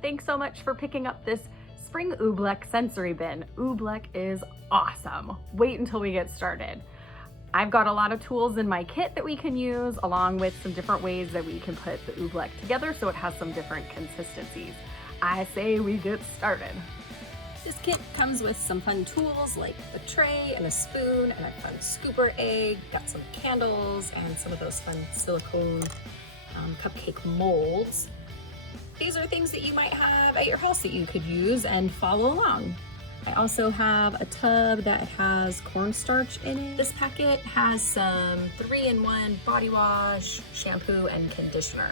Thanks so much for picking up this spring Ooblek sensory bin. Ooblek is awesome. Wait until we get started. I've got a lot of tools in my kit that we can use, along with some different ways that we can put the Ooblek together so it has some different consistencies. I say we get started. This kit comes with some fun tools like a tray and a spoon and a fun scooper egg, got some candles and some of those fun silicone cupcake molds. These are things that you might have at your house that you could use and follow along. I also have a tub that has cornstarch in it. This packet has some 3-in-1 body wash, shampoo, and conditioner.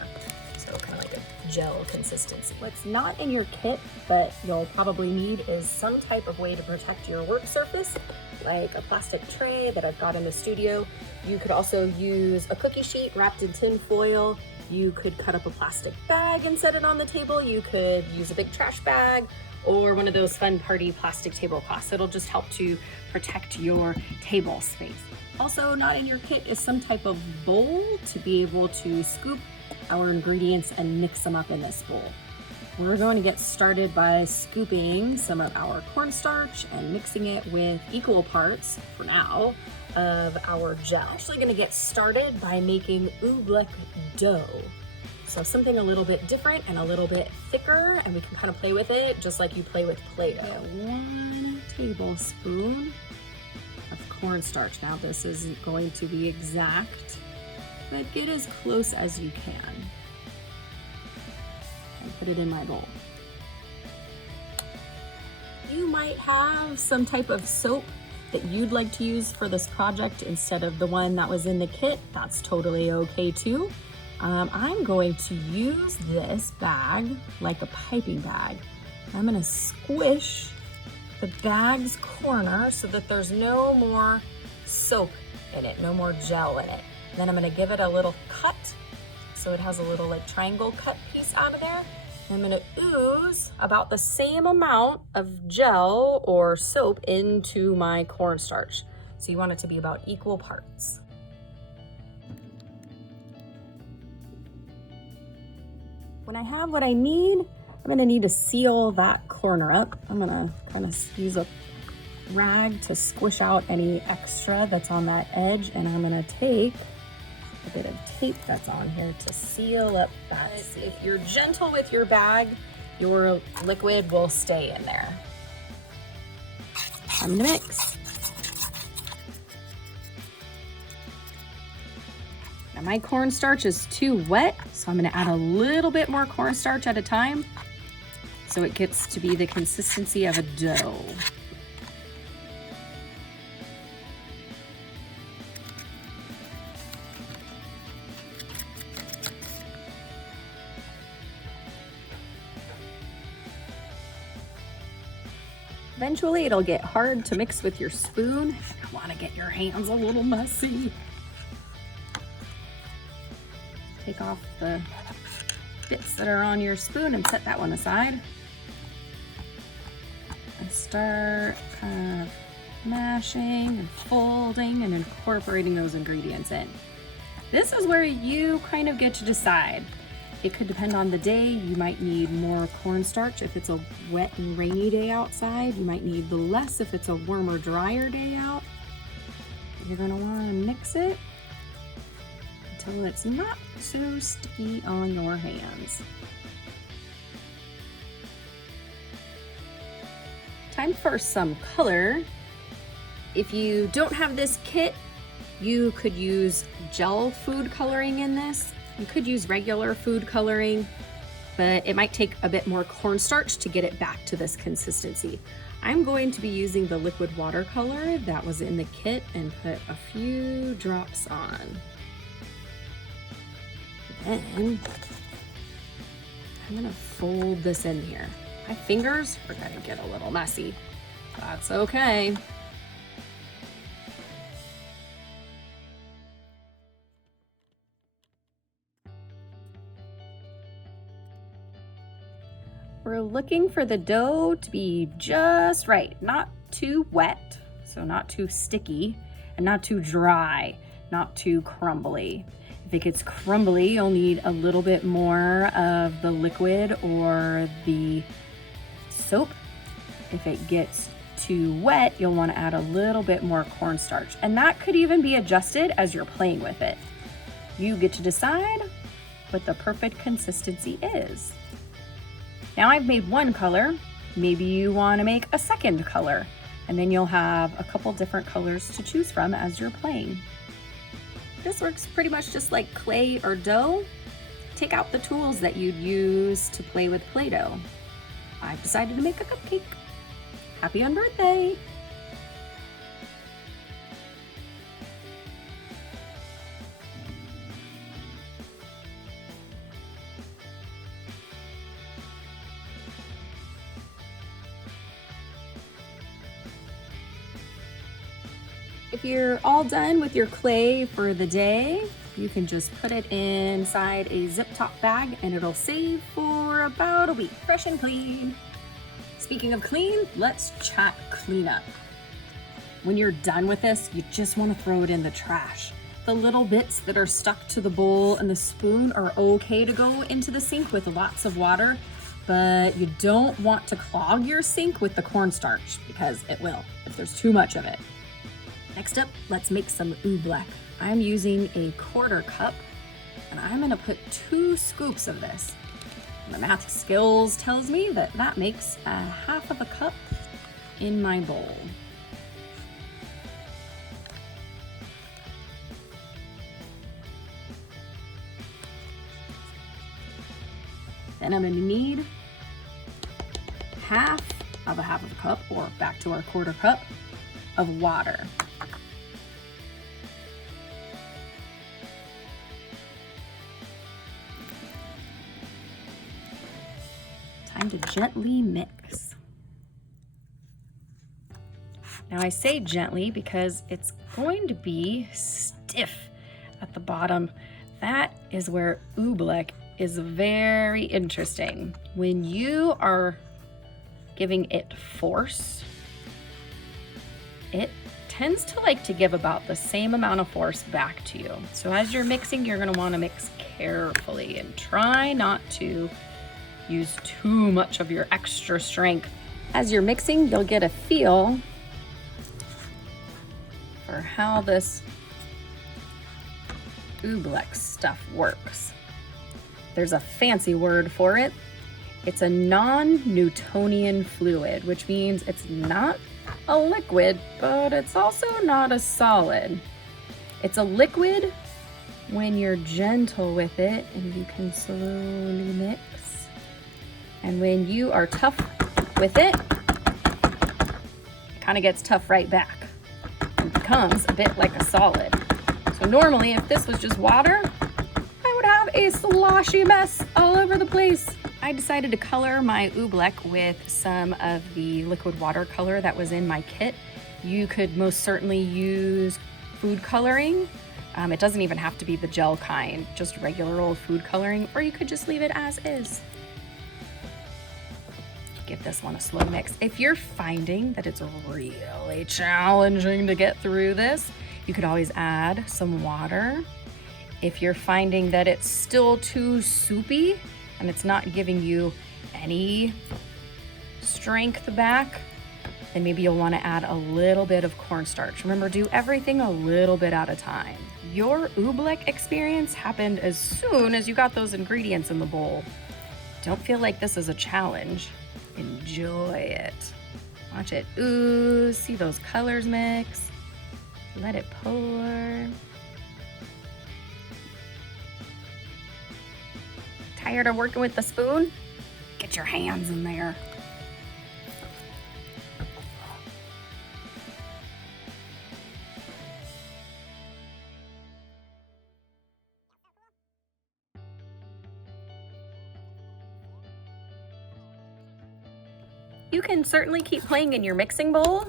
So kind of like a gel consistency. What's not in your kit, but you'll probably need is some type of way to protect your work surface, like a plastic tray that I've got in the studio. You could also use a cookie sheet wrapped in tin foil. You could cut up a plastic bag and set it on the table. You could use a big trash bag or one of those fun party plastic tablecloths. It'll just help to protect your table space. Also not in your kit is some type of bowl to be able to scoop our ingredients and mix them up in this bowl. We're going to get started by scooping some of our cornstarch and mixing it with equal parts, for now, of our gel. I'm actually going to get started by making Ooblek dough. So something a little bit different and a little bit thicker, and we can kind of play with it just like you play with Play-Doh. 1 tablespoon of cornstarch. Now this isn't going to be exact, but get as close as you can. And put it in my bowl. You might have some type of soap that you'd like to use for this project instead of the one that was in the kit. That's totally okay too. I'm going to use this bag like a piping bag. I'm gonna squish the bag's corner so that there's no more soap in it, no more gel in it. Then I'm gonna give it a little cut so it has a little like triangle cut piece out of there. I'm gonna ooze about the same amount of gel or soap into my cornstarch. So you want it to be about equal parts. When I have what I need, I'm gonna need to seal that corner up. I'm gonna kind of use a rag to squish out any extra that's on that edge, and I'm gonna take a bit of tape that's on here to seal up that. If you're gentle with your bag, your liquid will stay in there. Time to mix. Now my cornstarch is too wet, so I'm gonna add a little bit more cornstarch at a time so it gets to be the consistency of a dough. Eventually it'll get hard to mix with your spoon. You want to get your hands a little messy. Take off the bits that are on your spoon and set that one aside. And start kind of mashing and folding and incorporating those ingredients in. This is where you kind of get to decide. It could depend on the day. You might need more cornstarch if it's a wet and rainy day outside. You might need the less if it's a warmer, drier day out. You're gonna wanna mix it until it's not so sticky on your hands. Time for some color. If you don't have this kit, you could use gel food coloring in this. You could use regular food coloring, but it might take a bit more cornstarch to get it back to this consistency. I'm going to be using the liquid watercolor that was in the kit and put a few drops on. Then I'm gonna fold this in here. My fingers are gonna get a little messy. That's okay. We're looking for the dough to be just right, not too wet, so not too sticky, and not too dry, not too crumbly. If it gets crumbly, you'll need a little bit more of the liquid or the soap. If it gets too wet, you'll want to add a little bit more cornstarch, and that could even be adjusted as you're playing with it. You get to decide what the perfect consistency is. Now I've made one color, maybe you want to make a second color, and then you'll have a couple different colors to choose from as you're playing. This works pretty much just like clay or dough. Take out the tools that you'd use to play with Play-Doh. I've decided to make a cupcake. Happy unbirthday! If you're all done with your clay for the day, you can just put it inside a zip top bag and it'll save for about a week, fresh and clean. Speaking of clean, let's chat cleanup. When you're done with this, you just want to throw it in the trash. The little bits that are stuck to the bowl and the spoon are okay to go into the sink with lots of water, but you don't want to clog your sink with the cornstarch because it will if there's too much of it. Next up, let's make some Ooblek. I'm using a 1/4 cup and I'm gonna put 2 scoops of this. My math skills tells me that that makes a 1/2 cup in my bowl. Then I'm gonna need 1/2 of a cup, or back to our 1/4 cup of water. Time to gently mix. Now I say gently because it's going to be stiff at the bottom. That is where Ooblek is very interesting. When you are giving it force, it tends to like to give about the same amount of force back to you. So as you're mixing, you're gonna wanna mix carefully and try not to use too much of your extra strength. As you're mixing, you'll get a feel for how this Ooblek stuff works. There's a fancy word for it. It's a non-Newtonian fluid, which means it's not a liquid, but it's also not a solid. It's a liquid when you're gentle with it and you can slowly mix. And when you are tough with it, it kind of gets tough right back and becomes a bit like a solid. So normally, if this was just water, I would have a sloshy mess all over the place. I decided to color my Ooblek with some of the liquid watercolor that was in my kit. You could most certainly use food coloring. It doesn't even have to be the gel kind, just regular old food coloring, or you could just leave it as is. Give this one a slow mix. If you're finding that it's really challenging to get through this, you could always add some water. If you're finding that it's still too soupy and it's not giving you any strength back, then maybe you'll want to add a little bit of cornstarch. Remember, do everything a little bit at a time. Your Ooblek experience happened as soon as you got those ingredients in the bowl. Don't feel like this is a challenge. Enjoy it. Watch it ooze, see those colors mix. Let it pour. Tired of working with the spoon? Get your hands in there. You can certainly keep playing in your mixing bowl.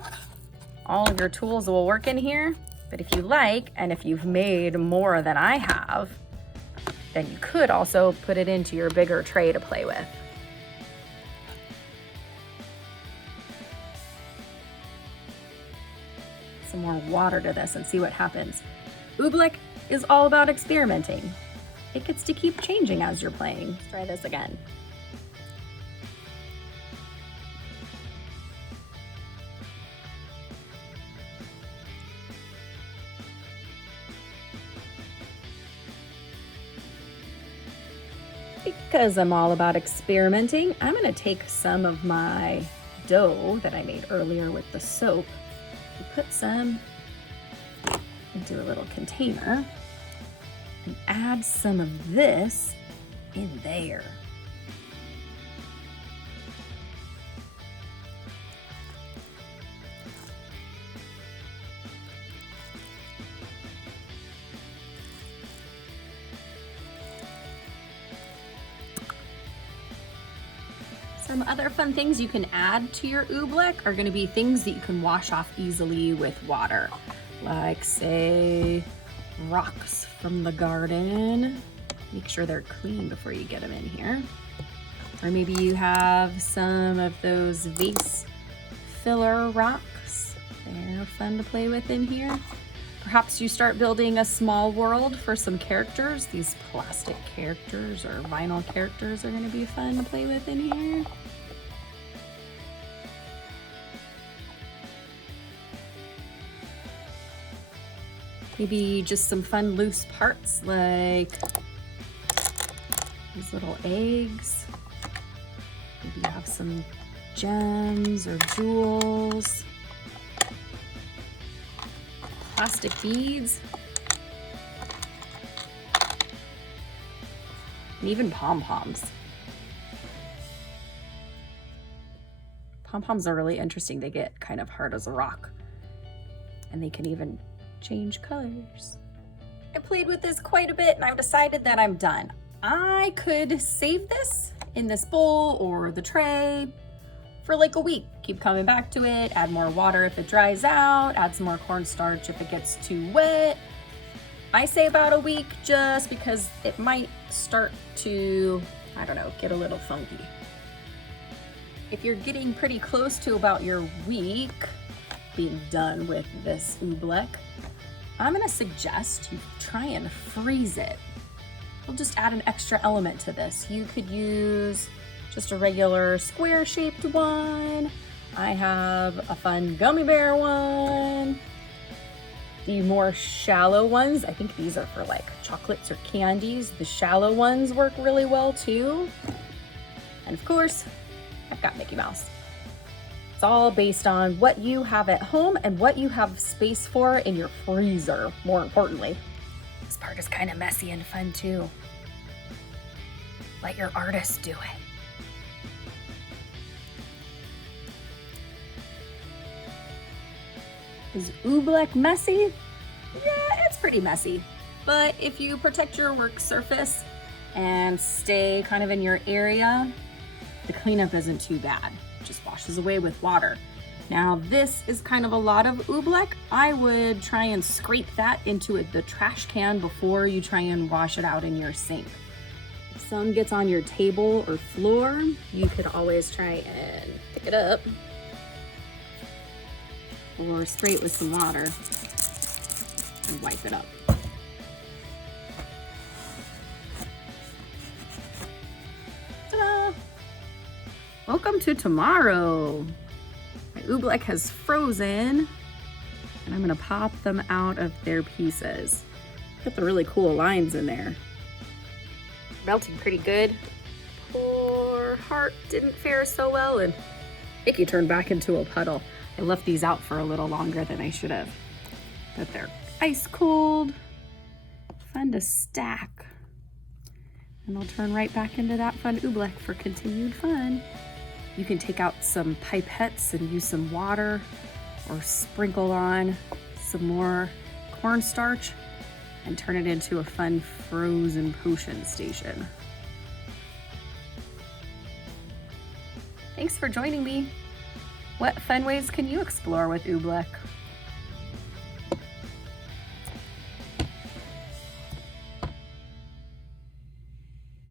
All of your tools will work in here, but if you like, and if you've made more than I have, then you could also put it into your bigger tray to play with. Some more water to this and see what happens. Ooblek is all about experimenting. It gets to keep changing as you're playing. Let's try this again. Because I'm all about experimenting, I'm gonna take some of my dough that I made earlier with the soap and put some into a little container and add some of this in there. Some other fun things you can add to your oobleck are going to be things that you can wash off easily with water, like say rocks from the garden. Make sure they're clean before you get them in here. Or maybe you have some of those vase filler rocks. They're fun to play with in here. Perhaps you start building a small world for some characters. These plastic characters or vinyl characters are going to be fun to play with in here. Maybe just some fun loose parts like these little eggs. Maybe you have some gems or jewels. Plastic beads, and even pom-poms. Pom-poms are really interesting. They get kind of hard as a rock, and they can even change colors. I played with this quite a bit, and I've decided that I'm done. I could save this in this bowl or the tray for like a week. Keep coming back to it, add more water if it dries out, add some more cornstarch if it gets too wet. I say about a week just because it might start to, I don't know, get a little funky. If you're getting pretty close to about your week being done with this oobleck, I'm gonna suggest you try and freeze it. We'll just add an extra element to this. You could use just a regular square shaped one. I have a fun gummy bear one. The more shallow ones, I think these are for like chocolates or candies. The shallow ones work really well too. And of course, I've got Mickey Mouse. It's all based on what you have at home and what you have space for in your freezer, more importantly. This part is kind of messy and fun too. Let your artist do it. Is Ooblek messy? Yeah, it's pretty messy. But if you protect your work surface and stay kind of in your area, the cleanup isn't too bad. It just washes away with water. Now this is kind of a lot of Ooblek. I would try and scrape that into the trash can before you try and wash it out in your sink. If some gets on your table or floor, you could always try and pick it up or spray it with some water and wipe it up. Ta-da! Welcome to tomorrow. My Ooblek has frozen and I'm gonna pop them out of their pieces. Got the really cool lines in there. Melting pretty good. Poor heart didn't fare so well and Mickey turned back into a puddle. I left these out for a little longer than I should have, but they're ice cold, fun to stack. And they'll turn right back into that fun Ooblek for continued fun. You can take out some pipettes and use some water or sprinkle on some more cornstarch and turn it into a fun frozen potion station. Thanks for joining me. What fun ways can you explore with Ooblek?